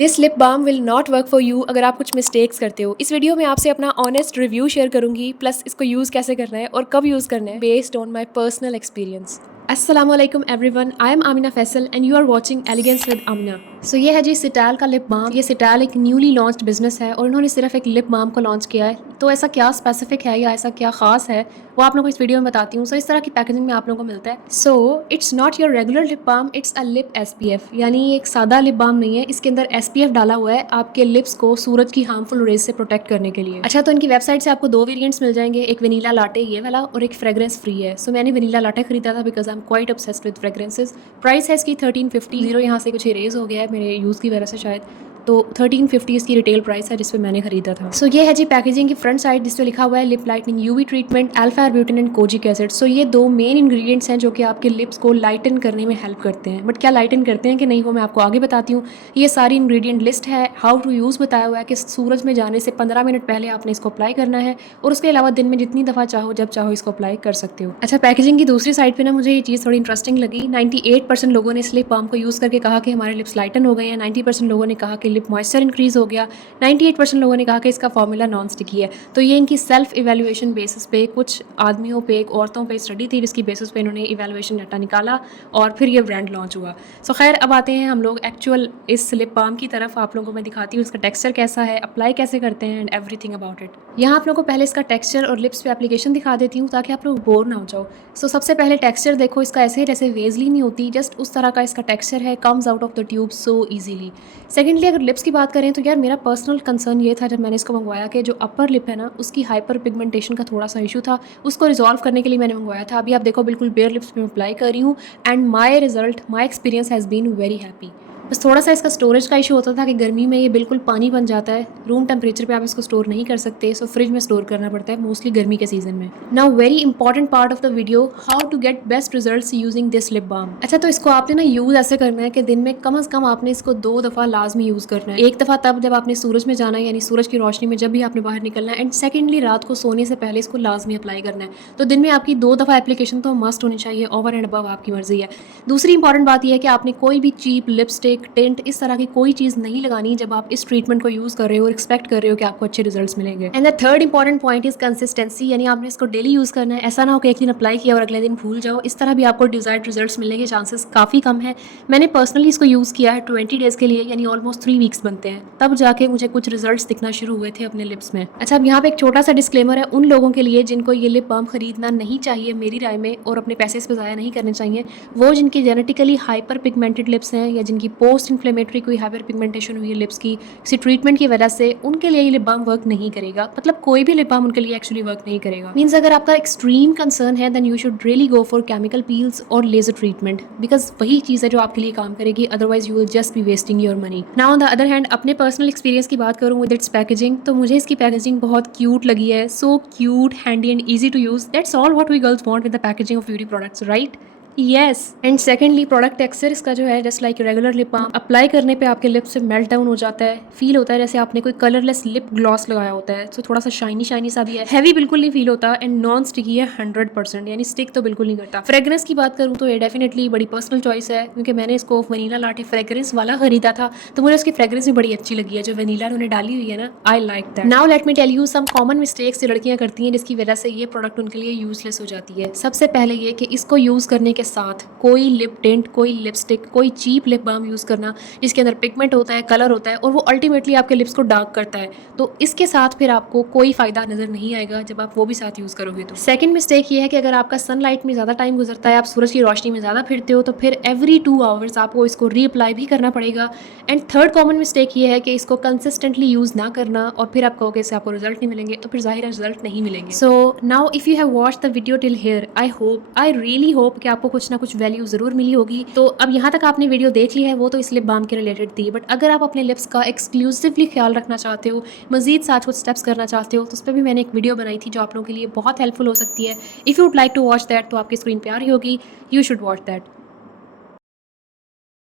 This lip balm will not work for you अगर आप कुछ मिस्टेक्स करते हो। इस वीडियो में आपसे अपना ऑनेस्ट रिव्यू शेयर करूंगी, प्लस इसको यूज़ कैसे करना है और कब यूज़ करना है based on my personal experience. अस्सलामुअलैकुम everyone, I am Amina Faisal and you are watching elegance with Amina. So ये है जी सिटाल का लिप बाम। ये सिटाल एक न्यूली लॉन्च्ड बिजनेस है और इन्होंने सिर्फ एक लिप बाम को लॉन्च किया है। तो ऐसा क्या स्पेसिफिक है या ऐसा क्या खास है वो आप लोगों को इस वीडियो में बताती हूँ। सो इस तरह की पैकेजिंग में आप लोगों को मिलता है। So it's not your regular lip balm, it's a lip SPF, यानी एक सादा लिप बाम नहीं है। इसके अंदर SPF डाला हुआ है आपके लिप्स को सूरज की हार्मफुल रेज से प्रोटेक्ट करने के लिए। अच्छा, तो इनकी वेबसाइट से आपको दो वेरिएंट्स मिल जाएंगे, एक वनीला लाटे ये वाला और एक फ्रेग्रेंस फ्री है। सो मैंने वनीला लाटे खरीदा था because I am quite obsessed with fragrances. Price है इसकी 1350। जीरो यहाँ से कुछ इरेज हो गया है मेरे यूज़ की वजह से शायद, तो 1350 इसकी रिटेल प्राइस है जिस पे मैंने खरीदा था। सो ये है जी पैकेजिंग की फ्रंट साइड जिस पे लिखा हुआ है lip lightening UV treatment alpha arbutin and kojic acid. So ये दो मेन इंग्रेडिएंट्स हैं जो कि आपके लिप्स को लाइटन करने में हेल्प करते हैं। बट क्या लाइटन करते हैं कि नहीं वो मैं आपको आगे बताती हूँ। ये सारी इंग्रेडिएंट लिस्ट है, हाउ टू यूज़ बताया हुआ है कि सूरज में जाने से 15 मिनट पहले आपने इसको अप्लाई करना है और उसके अलावा दिन में जितनी दफ़ा चाहो जब चाहो इसको अप्लाई कर सकते हो। अच्छा, पैकेजिंग की दूसरी साइड पे ना मुझे ये चीज़ थोड़ी इंटरेस्टिंग लगी। 98% लोगों ने इस लिप बाम को यूज़ करके कहा कि हमारे लिप्स लाइटन हो गए हैं। 90% लोगों ने कहा कि लिप मॉइस्चर इंक्रीज हो गया। 98% लोगों ने कहा कि इसका फॉर्मूला नॉन स्टिकी है। तो ये इनकी सेल्फ इवेल्युएशन बेसिस पे, कुछ आदमियों पे, एक औरतों पे स्टडी थी जिसकी बेसिस पे इन्होंने इवेल्युएशन डाटा निकाला और फिर ये ब्रांड लॉन्च हुआ। सो खैर, अब आते हैं हम लोग एक्चुअल इस लिप बाम की तरफ। आप लोगों को मैं दिखाती हूँ इसका टेक्सचर कैसा है, अप्लाई कैसे करते हैं एंड एवरीथिंग अबाउट इट। यहाँ आप लोगों को पहले इसका टेक्सचर और लिप्स पे एप्लीकेशन दिखा देती हूँ ताकि आप लोग बोर ना हो जाओ। सो सबसे पहले टेक्सचर देखो, इसका ऐसे जैसे वेजली नहीं होती, जस्ट उस तरह का इसका टेक्सचर है, comes out of the tube so easily. Secondly, अगर लिप्स की बात करें तो यार मेरा पर्सनल कंसर्न ये था जब मैंने इसको मंगवाया कि जो अपर लिप है ना उसकी हाइपर पिगमेंटेशन का थोड़ा सा इशू था, उसको रिजॉल्व करने के लिए मैंने मंगवाया था। अभी आप देखो बिल्कुल बेयर लिप्स पे मैं अप्लाई कर रही हूँ and my experience has been very happy. बस थोड़ा सा इसका स्टोरेज का इशू होता था कि गर्मी में ये बिल्कुल पानी बन जाता है, रूम टेम्परेचर पे आप इसको स्टोर नहीं कर सकते, सो फ्रिज में स्टोर करना पड़ता है मोस्टली गर्मी के सीजन में। Now very important part of the video, how to get best results using this lip balm. अच्छा, तो इसको आपने ना यूज़ ऐसे करना है कि दिन में कम से कम आपने इसको 2 दफ़ा लाजमी यूज़ करना है। एक दफ़ा तब जब आपने सूरज में जाना है, यानी सूरज की रोशनी में जब भी आपने बाहर निकलना है, एंड सेकेंडली रात को सोने से पहले इसको लाजमी अप्लाई करना है। तो दिन में आपकी 2 दफ़ा एप्लीकेशन तो मस्ट होनी चाहिए, ओवर एंड अबव आपकी मर्जी है। दूसरी इंपॉर्टेंट बात यह है कि आपने कोई भी चीप लिपस्टिक, टिंट, इस तरह की कोई चीज़ नहीं लगानी जब आप इस ट्रीटमेंट को यूज़ कर रहे हो और एक्सपेक्ट कर रहे हो कि आपको अच्छे रिजल्ट्स मिलेंगे। And the third important point is consistency, यानी आपने इसको डेली यूज़ करना है। ऐसा ना हो कि एक दिन अप्लाई किया और अगले दिन भूल जाओ, इस तरह भी आपको डिजायर्ड रिजल्ट्स मिलने के चांसेस काफ़ी कम है। मैंने पर्सनली इसको यूज़ किया है 20 डेज़ के लिए, यानी ऑलमोस्ट 3 वीक्स बनते हैं, तब जाके मुझे कुछ रिजल्ट्स दिखना शुरू हुए थे अपने लिप्स में। अच्छा, अब यहाँ पे एक छोटा सा डिस्क्लेमर है उन लोगों के लिए जिनको ये लिप बाम खरीदना नहीं चाहिए मेरी राय में, और अपने पैसे इस पर ज़ाया नहीं करने चाहिए। वो जिनकी जेनेटिकली हाइपर पिगमेंटेड लिप्स हैं या जिनकी पोस्ट इन्फ्लेमेटरी कोई हाइपर पिगमेंटेशन हुई है लिप्स की किसी ट्रीटमेंट की वजह से, उनके लिए ये लिप बाम वर्क नहीं करेगा। मतलब कोई भी लिप बाम उनके लिए एक्चुअली वर्क नहीं करेगा। मींस अगर आपका एक्सट्रीम कंसर्न है then you should really go for chemical peels और लेजर ट्रीटमेंट, बिकॉज वही चीज़ है जो आपके लिए काम करेगी, otherwise you will just be wasting your money. Now on the other hand, अपने पर्सनल एक्सपीरियंस की बात करूँ विद इट्स पैकेजिंग, तो मुझे इसकी पैकेजिंग बहुत क्यूट लगी है। So cute, handy and easy to use, that's all what we girls want with the packaging of beauty products, right? Yes. And secondly, product texture इसका जो है just like regular lip balm, apply करने पे आपके lip से melt down हो जाता है। फील होता है जैसे आपने कोई कलरलेस लिप ग्लॉस लगाया होता है। सो थोड़ा सा शाइनी शाइनी सा भी है, हैवी बिल्कुल नहीं फील होता, एंड नॉन स्टिकी है 100%, यानी स्टिक तो बिल्कुल नहीं करता। फ्रेग्रेंस की बात करूँ तो ये डेफिनेटली बड़ी पर्सनल चॉइस है, क्योंकि मैंने इसको वनीला लाटे फ्रेग्रेंस वाला खरीदा था तो मुझे उसकी फ्रेग्रेंस भी बड़ी अच्छी लगी है, जो वनीला उन्होंने डाली हुई है ना, I like that. Now let me tell you some common mistakes जो लड़कियां करती हैं जिसकी वजह से ये प्रोडक्ट उनके लिए यूजलेस हो जाती है। सबसे पहले ये कि इसको यूज करने के साथ कोई लिप टिंट, कोई लिपस्टिक, कोई चीप लिप बाम यूज़ करना जिसके अंदर पिगमेंट होता है, कलर होता है, और वो अल्टीमेटली आपके लिप्स को डार्क करता है। तो इसके साथ फिर आपको कोई फ़ायदा नज़र नहीं आएगा जब आप वो भी साथ यूज़ करोगे। तो सेकंड मिस्टेक ये है कि अगर आपका सनलाइट में ज़्यादा टाइम गुजरता है, आप सूरज की रोशनी में ज़्यादा फिरते हो, तो फिर एवरी 2 आवर्स आपको इसको रीअप्लाई भी करना पड़ेगा। एंड थर्ड कॉमन मिस्टेक ये है कि इसको कंसिस्टेंटली यूज़ ना करना, और फिर आप कहोगे इससे आपको रिजल्ट नहीं मिलेंगे, तो फिर जाहिर है रिजल्ट नहीं मिलेंगे। So now if you have watched the video till here, I really hope कि आपको कुछ ना कुछ वैल्यू ज़रूर मिली होगी। तो अब यहाँ तक आपने वीडियो देख ली है, वो तो इस लिप बाम के रिलेटेड थी, बट अगर आप अपने लिप्स का एक्सक्लूसिवली ख्याल रखना चाहते हो, मजीद साथ कुछ स्टेप्स करना चाहते हो, तो उस पर भी मैंने एक वीडियो बनाई थी जो आप लोगों के लिए बहुत हेल्पफुल हो सकती है। If you would like to watch that, तो आपकी स्क्रीन पे आ रही होगी, यू शुड वॉच दैट।